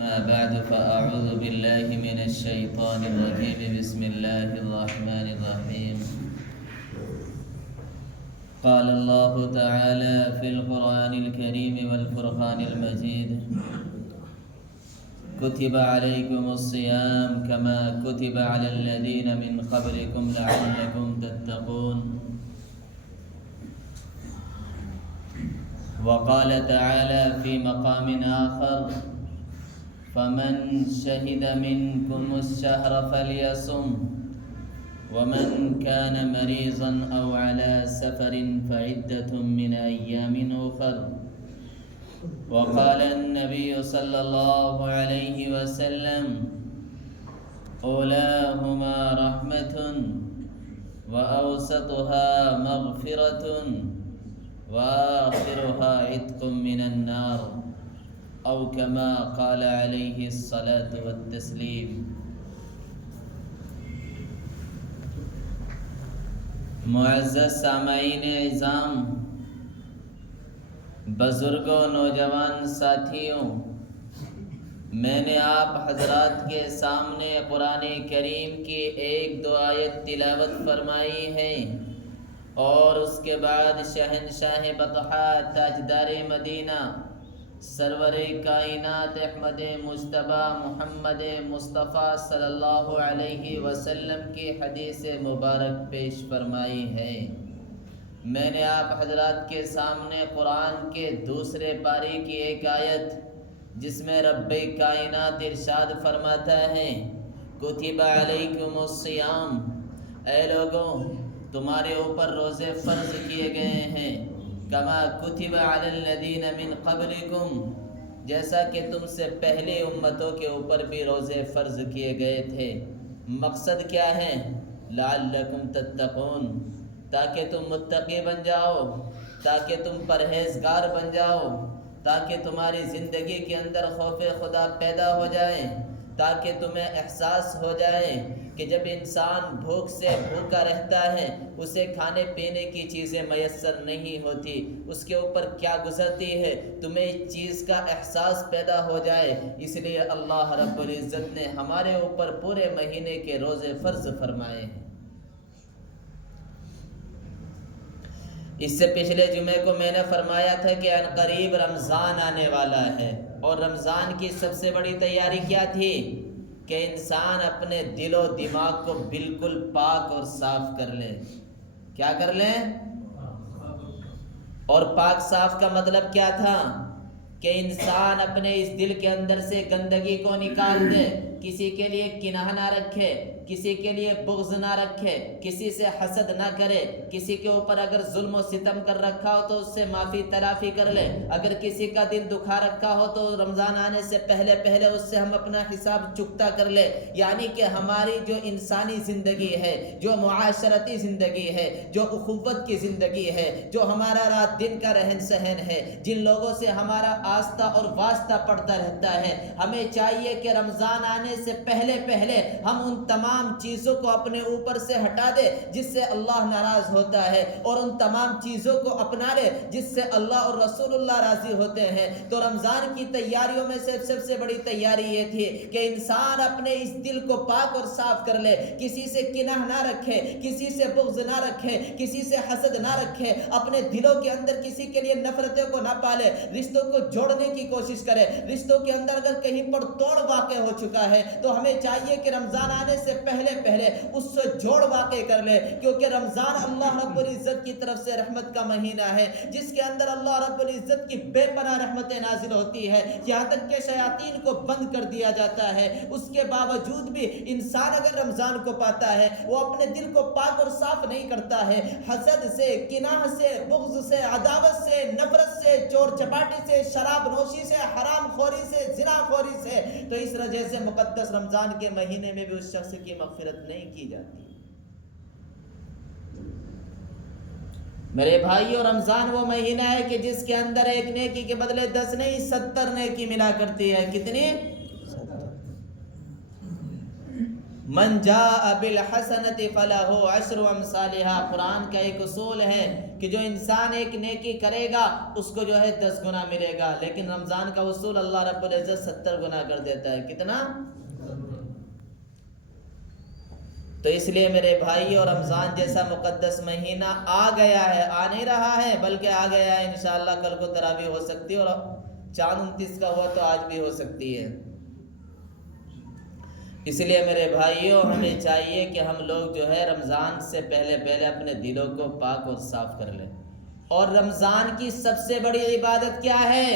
أما بعد فأعوذ بالله من الشيطان الرجيم بسم الله الرحمن الرحيم قال الله تعالى في القرآن الكريم والفرقان المجيد كتب عليكم الصيام كما كتب على الذين من قبلكم لعلكم تتقون وقال تعالى في مقام آخر فمن شهد منكم الشهر فليصم ومن كان مريضا أو على سفر فعدة من أيام أخر وقال النبي صلى الله عليه وسلم أولاهما رحمة وأوسطها مغفرة وآخرها عتق من النار او كما قال علیہ الصلاۃ والتسلیم۔ معزز سامعین اعظام، بزرگوں، نوجوان ساتھیوں، میں نے آپ حضرات کے سامنے قرآن کریم کی ایک دو آیت تلاوت فرمائی ہے اور اس کے بعد شہنشاہ بطحا تاجدار مدینہ سرور کائنات احمد مجتبی محمد مصطفیٰ صلی اللہ علیہ وسلم کی حدیث مبارک پیش فرمائی ہے۔ میں نے آپ حضرات کے سامنے قرآن کے دوسرے پارے کی ایک آیت جس میں رب کائنات ارشاد فرماتا ہے کتب علیکم الصیام، اے لوگوں تمہارے اوپر روزے فرض کیے گئے ہیں، کما کتب علی الذین من قبلکم، جیسا کہ تم سے پہلے امتوں کے اوپر بھی روزے فرض کیے گئے تھے۔ مقصد کیا ہے؟ لعلکم تتقون، تاکہ تم متقی بن جاؤ، تاکہ تم پرہیزگار بن جاؤ، تاکہ تمہاری زندگی کے اندر خوف خدا پیدا ہو جائے، تاکہ تمہیں احساس ہو جائے کہ جب انسان بھوک سے بھوکا رہتا ہے، اسے کھانے پینے کی چیزیں میسر نہیں ہوتی، اس کے اوپر کیا گزرتی ہے، تمہیں اس چیز کا احساس پیدا ہو جائے۔ اس لیے اللہ رب العزت نے ہمارے اوپر پورے مہینے کے روزے فرض فرمائے ہیں۔ اس سے پچھلے جمعے کو میں نے فرمایا تھا کہ عنقریب رمضان آنے والا ہے، اور رمضان کی سب سے بڑی تیاری کیا تھی کہ انسان اپنے دل و دماغ کو بالکل پاک اور صاف کر لے۔ کیا کر لے؟ اور پاک صاف کا مطلب کیا تھا؟ کہ انسان اپنے اس دل کے اندر سے گندگی کو نکال دے، کسی کے لیے کنہ نہ رکھے، کسی کے لیے بغض نہ رکھے، کسی سے حسد نہ کرے، کسی کے اوپر اگر ظلم و ستم کر رکھا ہو تو اس سے معافی تلافی کر لے، اگر کسی کا دل دکھا رکھا ہو تو رمضان آنے سے پہلے اس سے ہم اپنا حساب چکتا کر لے۔ یعنی کہ ہماری جو انسانی زندگی ہے، جو معاشرتی زندگی ہے، جو اخوت کی زندگی ہے، جو ہمارا رات دن کا رہن سہن ہے، جن لوگوں سے ہمارا آستہ اور واسطہ پڑتا رہتا ہے، ہمیں چاہیے کہ رمضان آنے سے پہلے ہم ان تمام چیزوں کو اپنے اوپر سے ہٹا دے جس سے اللہ ناراض ہوتا ہے، اور ان تمام چیزوں کو اپنا لے جس سے اللہ اور رسول اللہ راضی ہوتے ہیں۔ تو رمضان کی تیاریوں میں سے سب سے بڑی تیاری یہ تھی کہ انسان اپنے اس دل کو پاک اور صاف کر لے، کسی سے کنہ نہ رکھے، کسی سے بغض نہ رکھے، کسی سے حسد نہ رکھے، اپنے دلوں کے اندر کسی کے لیے نفرتوں کو نہ پالے، رشتوں کو جوڑنے کی کوشش کرے۔ رشتوں کے اندر اگر کہیں پر توڑ واقع ہو چکا ہے تو ہمیں چاہیے کہ رمضان آنے سے پہلے اس سے جوڑ واقع کر لے، کیونکہ رمضان اللہ رب العزت کی طرف سے رحمت کا مہینہ ہے جس کے اندر اللہ رب العزت کی بے پناہ رحمتیں نازل ہوتی ہے، یہاں تک کہ شیاطین کو بند کر دیا جاتا ہے۔ اس کے باوجود بھی انسان اگر رمضان کو پاتا ہے وہ اپنے دل کو پاک اور صاف نہیں کرتا ہے، حسد سے، کناہ سے، بغض سے، عداوت سے، نفرت سے، چور چپاٹی سے، شراب نوشی سے، حرام خوری سے، زنا خوری سے، تو اس وجہ سے مقدس رمضان کے مہینے میں بھی اس شخص کی مغفرت نہیں کی جاتی۔ میرے بھائیو، رمضان وہ مہینہ ہے کہ جس کے اندر ایک نیکی کے بدلے 10 نہیں 70 نیکی ملا کرتی ہے۔ کتنی؟ من جاء بالحسنۃ فلہ عشر امثالھا، قرآن کا ایک اصول ہے کہ جو انسان ایک نیکی کرے گا اس کو جو ہے 10 گنا ملے گا، لیکن رمضان کا اصول اللہ رب العزت 70 گنا کر دیتا ہے۔ کتنا؟ تو اس لیے میرے بھائیو، رمضان جیسا مقدس مہینہ آ گیا ہے، آ نہیں رہا ہے بلکہ آ گیا ہے۔ انشاءاللہ کل کو تراویح ہو سکتی ہے، اور چاند 29 کا ہوا تو آج بھی ہو سکتی ہے۔ اس لیے میرے بھائیوں، ہمیں چاہیے کہ ہم لوگ جو ہے رمضان سے پہلے اپنے دلوں کو پاک اور صاف کر لیں۔ اور رمضان کی سب سے بڑی عبادت کیا ہے؟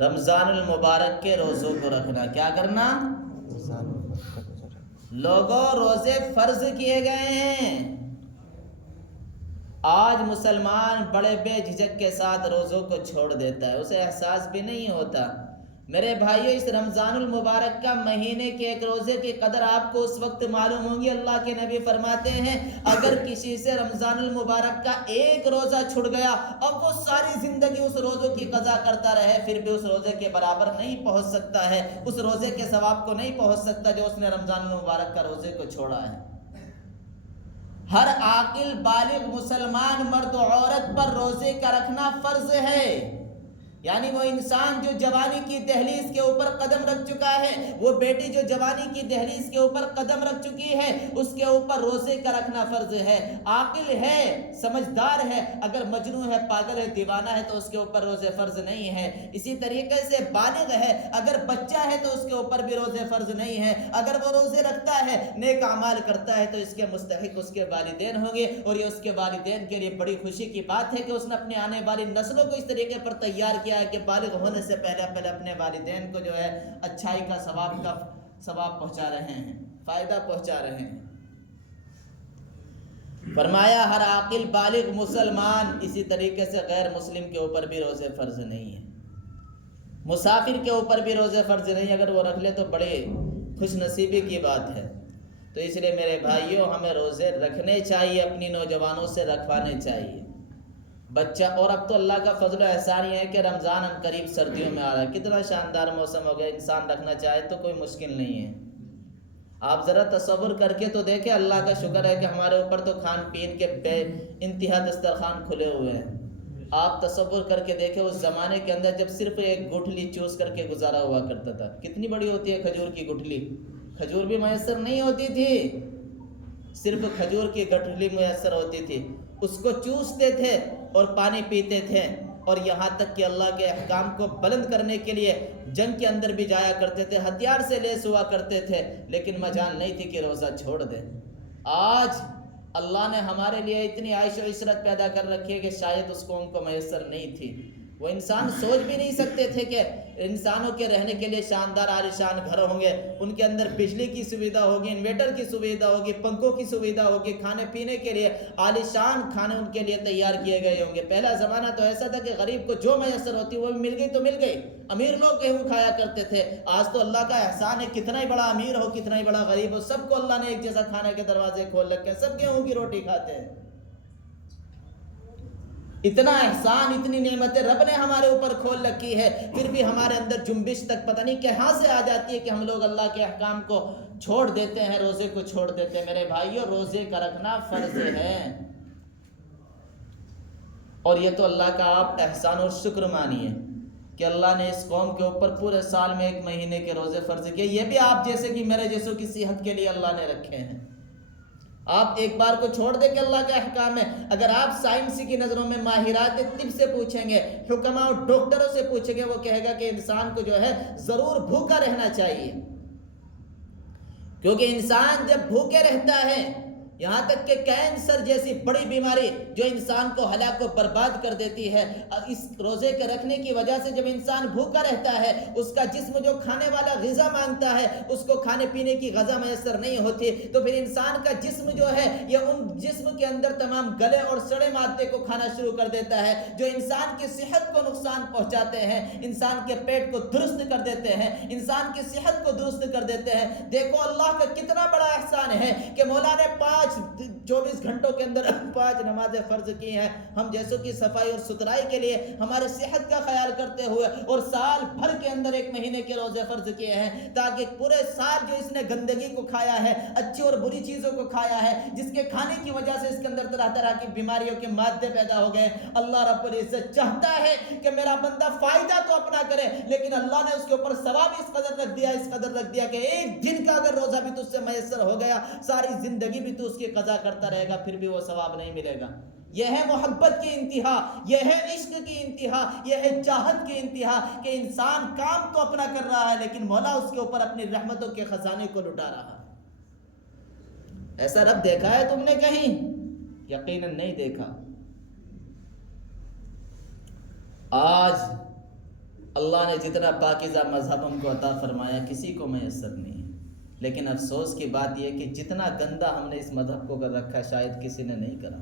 رمضان المبارک کے روزوں کو رکھنا۔ کیا کرنا؟ لوگوں، روزے فرض کیے گئے ہیں۔ آج مسلمان بڑے بے جھجک کے ساتھ روزوں کو چھوڑ دیتا ہے، اسے احساس بھی نہیں ہوتا۔ میرے بھائیو، اس رمضان المبارک کا مہینے کے ایک روزے کی قدر آپ کو اس وقت معلوم ہوگی۔ اللہ کے نبی فرماتے ہیں اگر کسی سے رمضان المبارک کا ایک روزہ چھوٹ گیا اور وہ ساری زندگی اس روزے کی قضا کرتا رہے، پھر بھی اس روزے کے برابر نہیں پہنچ سکتا ہے، اس روزے کے ثواب کو نہیں پہنچ سکتا جو اس نے رمضان المبارک کا روزے کو چھوڑا ہے۔ ہر عاقل بالغ مسلمان مرد و عورت پر روزے کا رکھنا فرض ہے۔ یعنی وہ انسان جو جوانی کی دہلیز کے اوپر قدم رکھ چکا ہے، وہ بیٹی جو جوانی کی دہلیز کے اوپر قدم رکھ چکی ہے، اس کے اوپر روزے کا رکھنا فرض ہے۔ عاقل ہے، سمجھدار ہے، اگر مجنون ہے، پاگل ہے، دیوانہ ہے تو اس کے اوپر روزے فرض نہیں ہے۔ اسی طریقے سے بالغ ہے، اگر بچہ ہے تو اس کے اوپر بھی روزے فرض نہیں ہے۔ اگر وہ روزے رکھتا ہے، نیک اعمال کرتا ہے، تو اس کے مستحق اس کے والدین ہوں گے، اور یہ اس کے والدین کے لیے بڑی خوشی کی بات ہے کہ اس نے اپنے آنے والی نسلوں کو اس طریقے پر تیار کیا ہے کہ بالغ ہونے سے پہلے اپنے والدین کو جو ہے اچھائی کا ثواب پہنچا رہے ہیں، فائدہ پہنچا رہے ہیں۔ فرمایا ہر عاقل بالغ مسلمان، اسی طریقے سے غیر مسلم کے اوپر بھی روزے فرض نہیں ہیں، مسافر کے اوپر بھی روزے فرض نہیں، اگر وہ رکھ لے تو بڑے خوش نصیبی کی بات ہے۔ تو اس لیے میرے بھائیوں، ہمیں روزے رکھنے چاہیے، اپنی نوجوانوں سے رکھوانے چاہیے۔ بچہ، اور اب تو اللہ کا فضل و احسان یہ ہے کہ رمضان ان قریب سردیوں میں آ رہا ہے، کتنا شاندار موسم ہو گیا، انسان رکھنا چاہے تو کوئی مشکل نہیں ہے۔ آپ ذرا تصور کر کے تو دیکھیں، اللہ کا شکر ہے کہ ہمارے اوپر تو کھان پین کے بے انتہا دسترخوان کھلے ہوئے ہیں۔ آپ تصور کر کے دیکھیں اس زمانے کے اندر جب صرف ایک گٹھلی چوس کر کے گزارا ہوا کرتا تھا، کتنی بڑی ہوتی ہے کھجور کی گٹھلی، کھجور بھی میسر نہیں ہوتی تھی، صرف کھجور کی گٹھلی میسر ہوتی تھی، اس کو چوستے تھے اور پانی پیتے تھے، اور یہاں تک کہ اللہ کے احکام کو بلند کرنے کے لیے جنگ کے اندر بھی جایا کرتے تھے، ہتھیار سے لیس ہوا کرتے تھے، لیکن مجال نہیں تھی کہ روزہ چھوڑ دیں۔ آج اللہ نے ہمارے لیے اتنی عیش و عشرت پیدا کر رکھی ہے کہ شاید اس کو ان کو میسر نہیں تھی۔ وہ انسان سوچ بھی نہیں سکتے تھے کہ انسانوں کے رہنے کے لیے شاندار عالیشان گھر ہوں گے، ان کے اندر بجلی کی سویدھا ہوگی، انویٹر کی سویدھا ہوگی، پنکھوں کی سویدھا ہوگی، کھانے پینے کے لیے عالیشان کھانے ان کے لیے تیار کیے گئے ہوں گے۔ پہلا زمانہ تو ایسا تھا کہ غریب کو جو میسر ہوتی وہ بھی مل گئی تو مل گئی، امیر لوگ گیہوں کھایا کرتے تھے۔ آج تو اللہ کا احسان ہے، کتنا ہی بڑا امیر ہو، کتنا ہی بڑا غریب ہو، سب کو اللہ نے ایک جیسا کھانے کے دروازے کھول رکھے ہیں، سب گیہوں کی روٹی کھاتے ہیں۔ اتنا احسان، اتنی نعمتیں رب نے ہمارے اوپر کھول رکھی ہے، پھر بھی ہمارے اندر جنبش تک پتہ نہیں کہاں سے آ جاتی ہے کہ ہم لوگ اللہ کے احکام کو چھوڑ دیتے ہیں، روزے کو چھوڑ دیتے ہیں۔ میرے بھائیوں، روزے کا رکھنا فرض ہے، اور یہ تو اللہ کا آپ احسان اور شکر مانیے کہ اللہ نے اس قوم کے اوپر پورے سال میں ایک مہینے کے روزے فرض کیے، یہ بھی آپ جیسے کہ میرے جیسوں کی صحت کے لیے اللہ نے رکھے ہیں۔ آپ ایک بار کو چھوڑ دیں کہ اللہ کا احکام ہے۔ اگر آپ سائنسی کی نظروں میں ماہرات طب سے پوچھیں گے، حکماء اور ڈاکٹروں سے پوچھیں گے، وہ کہے گا کہ انسان کو جو ہے ضرور بھوکا رہنا چاہیے، کیونکہ انسان جب بھوکے رہتا ہے، یہاں تک کہ کینسر جیسی بڑی بیماری جو انسان کو ہلاک و برباد کر دیتی ہے، اس روزے کے رکھنے کی وجہ سے جب انسان بھوکا رہتا ہے، اس کا جسم جو کھانے والا غذا مانگتا ہے، اس کو کھانے پینے کی غذا میسر نہیں ہوتی، تو پھر انسان کا جسم جو ہے یہ ان جسم کے اندر تمام گلے اور سڑے مادے کو کھانا شروع کر دیتا ہے، جو انسان کی صحت کو نقصان پہنچاتے ہیں، انسان کے پیٹ کو درست کر دیتے ہیں، انسان کی صحت کو درست کر دیتے ہیں۔ دیکھو اللہ کا کتنا بڑا احسان ہے کہ مولا نے 5 24 گھنٹوں کے اندر 5 نمازیں فرض کی ہیں، ہم جیسوں کی صفائی اور ستھرائی کے لیے ہمارے صحت کا خیال کرتے ہوئے، اور سال بھر کے اندر 1 مہینے کے روزے فرض کیے ہیں تاکہ پورے سال جو اس نے گندگی کو کھایا ہے، اچھی اور بری چیزوں کو کھایا ہے، جس کے کھانے کی وجہ سے اس کے اندر طرح طرح کی بیماریوں کے مادے پیدا ہو گئے، اللہ رب العزت چاہتا ہے کہ میرا بندہ فائدہ تو اپنا کرے، لیکن اللہ نے اس کے اوپر ثواب اس قدر رکھ دیا کہ ایک دن کا اگر روزہ بھی تجھ سے میسر ہو گیا، ساری زندگی بھی تو اس کی قضا کرتا رہے گا، پھر بھی وہ ثواب نہیں ملے گا۔ یہ ہے محبت کی انتہا، یہ ہے عشق کی انتہا، یہ ہے چاہت کی انتہا کہ انسان کام تو اپنا کر رہا ہے لیکن مولا اس کے اوپر اپنی رحمتوں کے خزانے کو لٹا رہا ہے۔ ایسا رب دیکھا ہے تم نے کہیں؟ یقیناً نہیں دیکھا۔ آج اللہ نے جتنا پاکیزہ مذہب ہم کو عطا فرمایا کسی کو میسر نہیں ہے، لیکن افسوس کی بات یہ کہ جتنا گندہ ہم نے اس مذہب کو کر رکھا شاید کسی نے نہیں کرا۔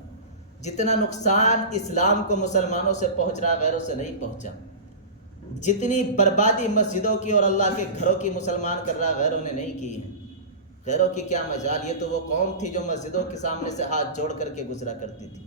جتنا نقصان اسلام کو مسلمانوں سے پہنچ رہا غیروں سے نہیں پہنچا، جتنی بربادی مسجدوں کی اور اللہ کے گھروں کی مسلمان کر رہا غیروں نے نہیں کی ہے۔ غیروں کی کیا مجال، یہ تو وہ قوم تھی جو مسجدوں کے سامنے سے ہاتھ جوڑ کر کے گزرا کرتی تھی،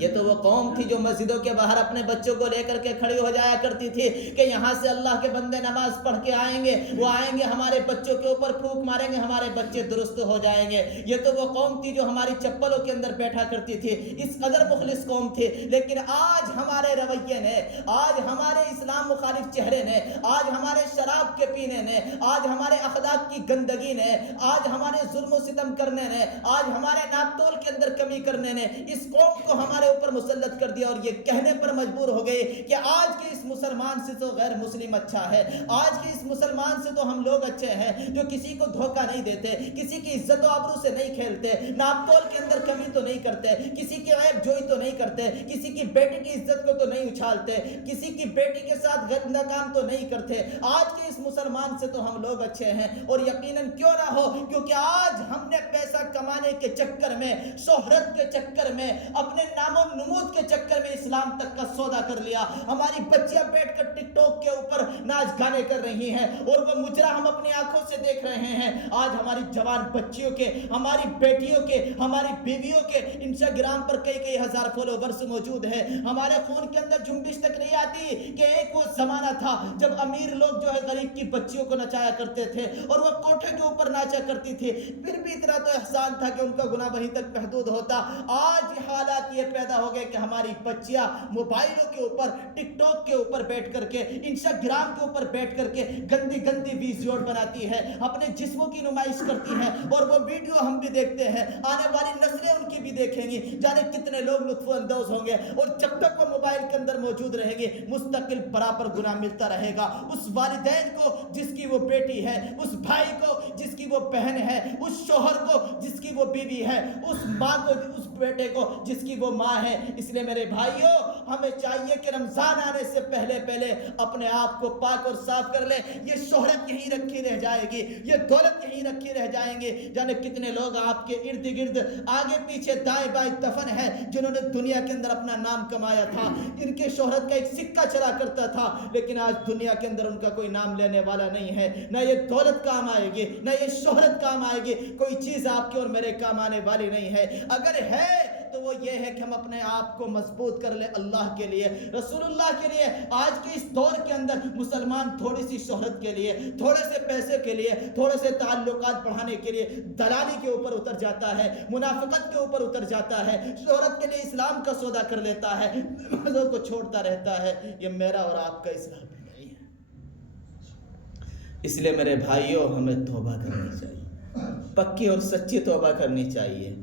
یہ تو وہ قوم تھی جو مسجدوں کے باہر اپنے بچوں کو لے کر کے کھڑی ہو جایا کرتی تھی کہ یہاں سے اللہ کے بندے نماز پڑھ کے آئیں گے، وہ آئیں گے ہمارے بچوں کے اوپر پھونک ماریں گے، ہمارے بچے درست ہو جائیں گے۔ یہ تو وہ قوم تھی جو ہماری چپلوں کے اندر بیٹھا کرتی تھی، اس قدر مخلص قوم تھی۔ لیکن آج ہمارے رویے نے، آج ہمارے اسلام مخالف چہرے نے، آج ہمارے شراب کے پینے نے، آج ہمارے اخلاق کی گندگی نے، آج ہمارے ظلم و ستم کرنے نے، آج ہمارے ناپ تول کے اندر کمی کرنے نے اس قوم کو ہمارے اوپر مسلط کر دیا، اور یہ کہنے پر مجبور ہو گئے کہ آج کے اس مسلمان سے تو غیر مسلم اچھا ہے، آج کے اس مسلمان سے تو ہم لوگ اچھے ہیں جو کسی کو دھوکہ نہیں دیتے، کسی کی عزت و آبرو سے نہیں کھیلتے، ناپ تول کے اندر کمی تو نہیں کرتے، کسی کی عیب جوئی تو نہیں کرتے، کسی کی بیٹی کی عزت کو تو نہیں اچھالتے، کسی کی بیٹی کے ساتھ گندہ کام تو نہیں کرتے۔ آج کے اس مسلمان سے تو ہم لوگ اچھے ہیں، اور یقیناً کیوں نہ ہو، کیونکہ آج ہم نے پیسہ کمانے کے چکر میں، شہرت کے چکر میں، اپنے نام و نمود کے چکر میں اسلام تک کا سودا کر لیا۔ ہماری بچیاں بیٹھ کر ٹک ٹاک کے اوپر ناچ گانے کر رہی ہیں، اور وہ مجرا ہم اپنی آنکھوں سے دیکھ رہے ہیں۔ آج ہماری جوان بچیوں کے، ہماری بیٹیوں کے، ہماری بیویوں کے انسٹاگرام پر کئی ہزار فالوورز موجود ہیں۔ ہمارے خون کے اندر جنبش تک نہیں آتی کہ ایک وہ زمانہ تھا جب امیر لوگ جو ہے غریب کی بچیوں کو نچایا کرتے تھے اور وہ کوٹھے کے اوپر ناچا کرتی تھی، پھر بھی اتنا تو احسان تھا کہ ان کا گناہ وہیں تک محدود ہوتا۔ آج حالات یہ پیدا ہو گئے کہ ہماری بچیاں موبائلوں کے اوپر، ٹک ٹاک کے اوپر بیٹھ کر کے، انسٹاگرام کے اوپر بیٹھ کر کے گندی ویڈیو بناتی ہے، اپنے جسموں کی نمائش کرتی ہے، اور وہ ویڈیو ہم بھی دیکھتے ہیں، آنے والی نسلیں ان کی بھی دیکھیں گی، جانے کتنے لوگ لطف اندوز ہوں گے، اور جب تک وہ موبائل کے اندر موجود رہیں گے مستقل برابر گناہ ملتا رہے گا۔ اس والدین کو جس کی وہ بیٹی ہے، اس بھائی کو جس کی وہ بہن ہے، اس شوہر کو جس کی وہ بیوی ہے، اس ماں کو، اس بیٹے کو جس کی وہ ماں ہے۔ اس لیے میرے بھائیوں، ہمیں چاہیے کہ رمضان آنے سے پہلے اپنے آپ کو پاک اور صاف کر لیں۔ یہ شہرت یہیں رکھی رہ جائے گی، یہ دولت یہیں رکھی رہ جائیں گے۔ جانے کتنے لوگ آپ کے ارد گرد آگے پیچھے دائیں بائیں دفن ہیں جنہوں نے دنیا کے اندر اپنا نام کمایا تھا، ان کے شہرت کا ایک سکہ چلا کرتا تھا، لیکن آج دنیا کے اندر ان کا کوئی نام لینے والا نہیں ہے۔ نہ یہ دولت کام آئے گی، نہ یہ شہرت کام آئے گی، کوئی چیز آپ کے اور میرے کام آنے والی نہیں ہے۔ اگر ہے تو وہ یہ ہے کہ ہم اپنے آپ کو مضبوط کر لیں اللہ کے لیے، رسول اللہ کے لیے۔ آج کے اس دور کے اندر مسلمان تھوڑی سی شہرت کے لیے، تھوڑے سے پیسے کے لیے، تھوڑے سے تعلقات بڑھانے کے لیے دلالی کے اوپر اتر جاتا ہے، منافقت کے اوپر اتر جاتا ہے، شہرت کے لیے اسلام کا سودا کر لیتا ہے، نمازوں کو چھوڑتا رہتا ہے۔ یہ میرا اور آپ کا اسلام نہیں ہے۔ اس لیے میرے بھائیوں، ہمیں توبہ کرنی چاہیے، پکی اور سچی توبہ کرنی چاہیے۔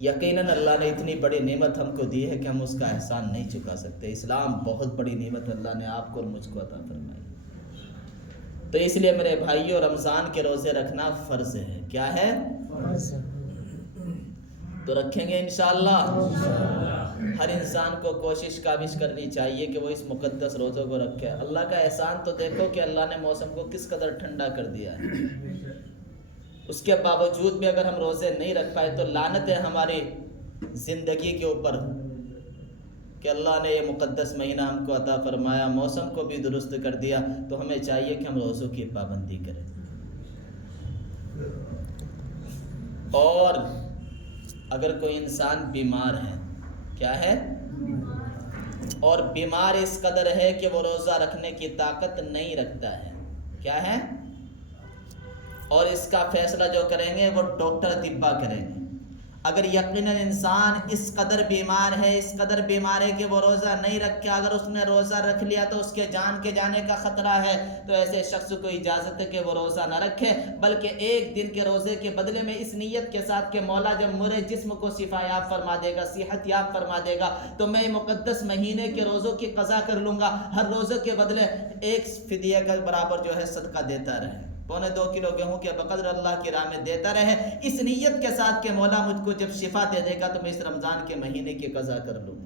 یقیناً اللہ نے اتنی بڑی نعمت ہم کو دی ہے کہ ہم اس کا احسان نہیں چکا سکتے۔ اسلام بہت بڑی نعمت اللہ نے آپ کو اور مجھ کو عطا فرمائی۔ تو اس لیے میرے بھائیوں، رمضان کے روزے رکھنا فرض ہے۔ کیا ہے؟ فرض۔ تو رکھیں گے انشاءاللہ۔ ہر انسان کو کوشش کاوش کرنی چاہیے کہ وہ اس مقدس روزوں کو رکھے۔ اللہ کا احسان تو دیکھو کہ اللہ نے موسم کو کس قدر ٹھنڈا کر دیا ہے۔ اس کے باوجود بھی اگر ہم روزے نہیں رکھ پائے تو لعنت ہے ہماری زندگی کے اوپر کہ اللہ نے یہ مقدس مہینہ ہم کو عطا فرمایا، موسم کو بھی درست کر دیا، تو ہمیں چاہیے کہ ہم روزوں کی پابندی کریں۔ اور اگر کوئی انسان بیمار ہے، کیا ہے، اور بیمار اس قدر ہے کہ وہ روزہ رکھنے کی طاقت نہیں رکھتا ہے، کیا ہے، اور اس کا فیصلہ جو کریں گے وہ ڈاکٹر طبہ کریں گے، اگر یقیناً انسان اس قدر بیمار ہے، اس قدر بیمار ہے کہ وہ روزہ نہیں رکھے، اگر اس نے روزہ رکھ لیا تو اس کے جان کے جانے کا خطرہ ہے، تو ایسے شخص کو اجازت ہے کہ وہ روزہ نہ رکھے، بلکہ ایک دن کے روزے کے بدلے میں اس نیت کے ساتھ کہ مولا جب میرے جسم کو شفا یاب فرما دے گا، صحت یاب فرما دے گا، تو میں مقدس مہینے کے روزوں کی قضا کر لوں گا، ہر روزے کے بدلے ایک فدیہ کا برابر جو ہے صدقہ دیتا رہے، 2.25 کلو گیہوں کے بقدر اللہ کی راہ میں دیتا رہے، اس نیت کے ساتھ کہ مولا مجھ کو جب شفا دے دے گا تو میں اس رمضان کے مہینے کی قضا کر لوں۔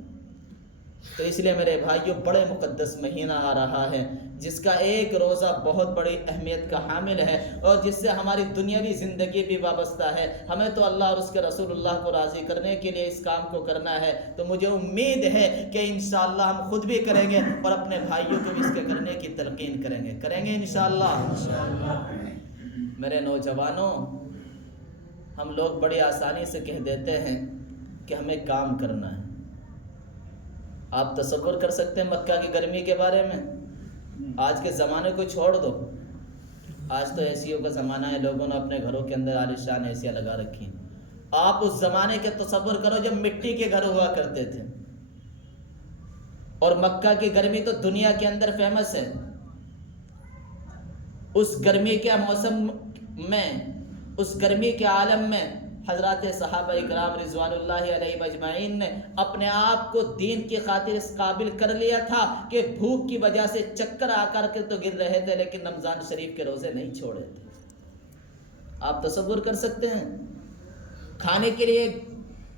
تو اس لیے میرے بھائیوں، بڑے مقدس مہینہ آ رہا ہے جس کا ایک روزہ بہت بڑی اہمیت کا حامل ہے، اور جس سے ہماری دنیاوی زندگی بھی وابستہ ہے۔ ہمیں تو اللہ اور اس کے رسول اللہ کو راضی کرنے کے لیے اس کام کو کرنا ہے، تو مجھے امید ہے کہ انشاءاللہ ہم خود بھی کریں گے اور اپنے بھائیوں کو بھی اس کے کرنے کی تلقین کریں گے انشاءاللہ۔ میرے نوجوانوں، ہم لوگ بڑی آسانی سے کہہ دیتے ہیں کہ ہمیں کام کرنا ہے۔ آپ تصور کر سکتے ہیں مکہ کی گرمی کے بارے میں؟ آج کے زمانے کو چھوڑ دو، آج تو ایسیوں کا زمانہ ہے، لوگوں نے اپنے گھروں کے اندر عالیشان ایسیاں لگا رکھی ہیں۔ آپ اس زمانے کے تصور کرو جب مٹی کے گھر ہوا کرتے تھے، اور مکہ کی گرمی تو دنیا کے اندر فیمس ہے۔ اس گرمی کے موسم میں، اس گرمی کے عالم میں حضرات صحابہ اکرام رضوان اللہ علیہ اجمعین نے اپنے آپ کو دین کی خاطر اس قابل کر لیا تھا کہ بھوک کی وجہ سے چکر آ کر کے تو گر رہے تھے، لیکن رمضان شریف کے روزے نہیں چھوڑے تھے۔ آپ تصور کر سکتے ہیں، کھانے کے لیے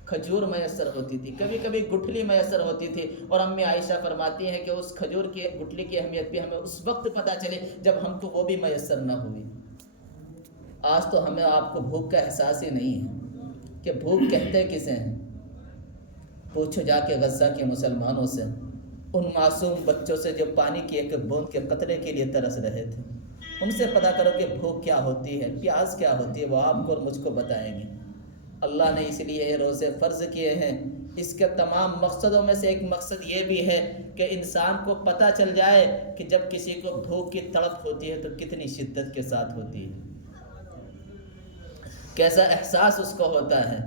کھجور میسر ہوتی تھی، کبھی کبھی گٹھلی میسر ہوتی تھی، اور امی عائشہ فرماتی ہیں کہ اس کھجور کی گٹھلی کی اہمیت بھی ہمیں اس وقت پتہ چلی جب ہم کو وہ بھی میسر نہ ہوئی۔ آج تو ہمیں آپ کو بھوک کا احساس ہی نہیں ہے کہ بھوک کہتے کسے ہیں۔ پوچھو جا کے غزہ کے مسلمانوں سے، ان معصوم بچوں سے جو پانی کی ایک بوند کے قطرے کے لیے ترس رہے تھے، ان سے پتہ کرو کہ بھوک کیا ہوتی ہے، پیاس کیا ہوتی ہے، وہ آپ کو اور مجھ کو بتائیں گے۔ اللہ نے اس لیے یہ روزے فرض کیے ہیں، اس کے تمام مقصدوں میں سے ایک مقصد یہ بھی ہے کہ انسان کو پتہ چل جائے کہ جب کسی کو بھوک کی تڑپ ہوتی ہے تو کتنی شدت کے ساتھ ہوتی ہے، کیسا احساس اس کو ہوتا ہے۔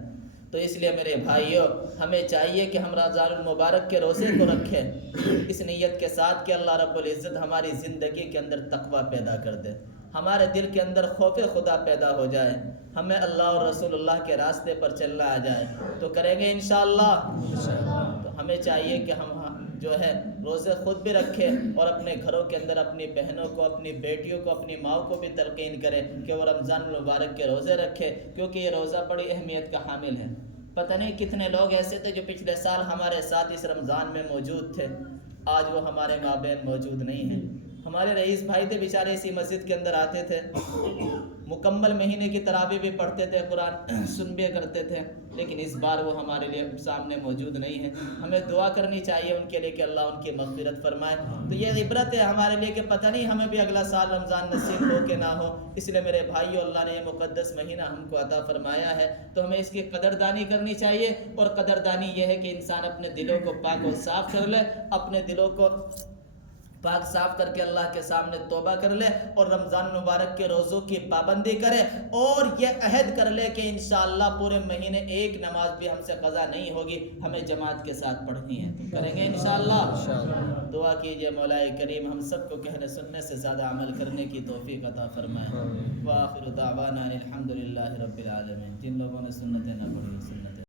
تو اس لیے میرے بھائیوں، ہمیں چاہیے کہ ہم رمضان المبارک کے روزے کو رکھیں اس نیت کے ساتھ کہ اللہ رب العزت ہماری زندگی کے اندر تقویٰ پیدا کر دے، ہمارے دل کے اندر خوف خدا پیدا ہو جائے، ہمیں اللہ اور رسول اللہ کے راستے پر چلنا آ جائے، تو کریں گے انشاءاللہ۔ تو ہمیں چاہیے کہ ہم جو ہے روزے خود بھی رکھیں، اور اپنے گھروں کے اندر اپنی بہنوں کو، اپنی بیٹیوں کو، اپنی ماں کو بھی تلقین کریں کہ وہ رمضان المبارک کے روزے رکھے، کیونکہ یہ روزہ بڑی اہمیت کا حامل ہے۔ پتہ نہیں کتنے لوگ ایسے تھے جو پچھلے سال ہمارے ساتھ اس رمضان میں موجود تھے، آج وہ ہمارے مابین موجود نہیں ہیں۔ ہمارے رئیس بھائی تھے بیچارے، اسی مسجد کے اندر آتے تھے، مکمل مہینے کی تراویح بھی پڑھتے تھے، قرآن سن بھی کرتے تھے، لیکن اس بار وہ ہمارے لیے سامنے موجود نہیں ہے۔ ہمیں دعا کرنی چاہیے ان کے لیے کہ اللہ ان کی مغفرت فرمائے۔ تو یہ عبرت ہے ہمارے لیے کہ پتہ نہیں ہمیں بھی اگلا سال رمضان نصیب ہو کہ نہ ہو، اس لیے میرے بھائیو، اللہ نے یہ مقدس مہینہ ہم کو عطا فرمایا ہے، تو ہمیں اس کی قدردانی کرنی چاہیے، اور قدردانی یہ ہے کہ انسان اپنے دلوں کو پاک و صاف کر لے، اپنے دلوں کو پاک صاف کر کے اللہ کے سامنے توبہ کر لے، اور رمضان المبارک کے روزوں کی پابندی کرے، اور یہ عہد کر لے کہ انشاءاللہ پورے مہینے ایک نماز بھی ہم سے قضا نہیں ہوگی، ہمیں جماعت کے ساتھ پڑھنی ہے۔ کریں گے انشاءاللہ؟ دعا کیجئے مولا کریم ہم سب کو کہنے سننے سے زیادہ عمل کرنے کی توفیق عطا فرمائے۔ وآخر دعوانا الحمدللہ رب العالمین۔ جن لوگوں نے سنتیں نہ پڑھی سنت